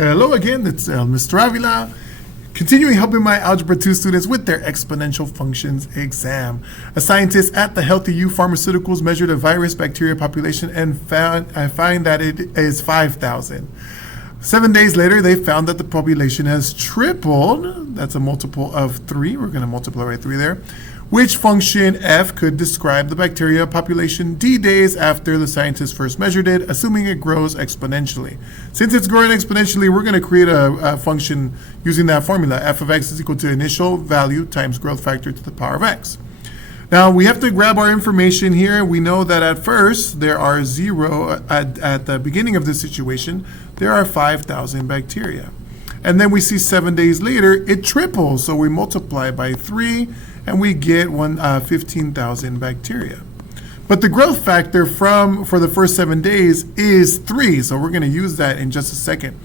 Hello again, it's Mr. Avila, continuing helping my Algebra 2 students with their exponential functions exam. A scientist at the Healthy You Pharmaceuticals measured a virus bacteria population and find that it is 5,000. 7 days later, they found that the population has tripled. That's a multiple of 3. We're going to multiply by 3 there. Which function f could describe the bacteria population d days after the scientists first measured it, assuming it grows exponentially? Since it's growing exponentially, we're going to create a function using that formula. F of x is equal to initial value times growth factor to the power of x. Now, we have to grab our information here. We know that at first, there are 0 at the beginning of this situation. There are 5,000 bacteria. And then we see 7 days later, it triples. So we multiply by 3, and we get 15,000 bacteria. But the growth factor for the first 7 days is 3. So we're going to use that in just a second.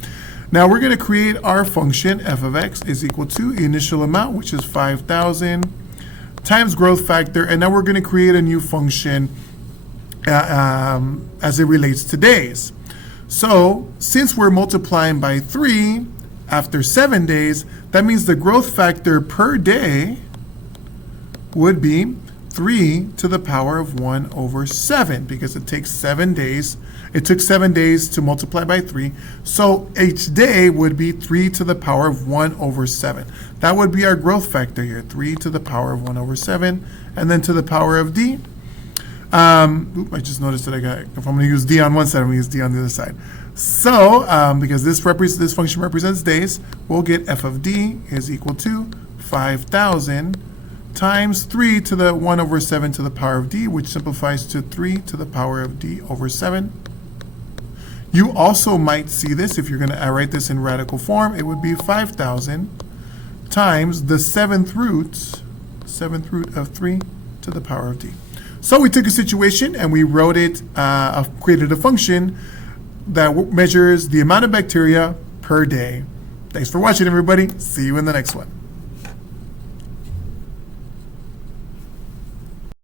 Now we're going to create our function f of x is equal to initial amount, which is 5,000, times growth factor. And now we're going to create a new function as it relates to days. So since we're multiplying by 3 after 7 days, that means the growth factor per day would be 3 to the power of 1 over 7, because it takes 7 days. It took 7 days to multiply by 3. So each day would be 3 to the power of 1 over 7. That would be our growth factor here, 3 to the power of 1 over 7. And then to the power of d. I just noticed that if I'm going to use d on one side, I'm going to use d on the other side. So because this function represents days, we'll get f of d is equal to 5,000 times 3 to the 1 over 7 to the power of d, which simplifies to 3 to the power of d over 7. You also might see this, if you're going to write this in radical form, it would be 5,000 times the 7th root of 3 to the power of d. So we took a situation and we wrote it, created a function that measures the amount of bacteria per day. Thanks for watching, everybody. See you in the next one.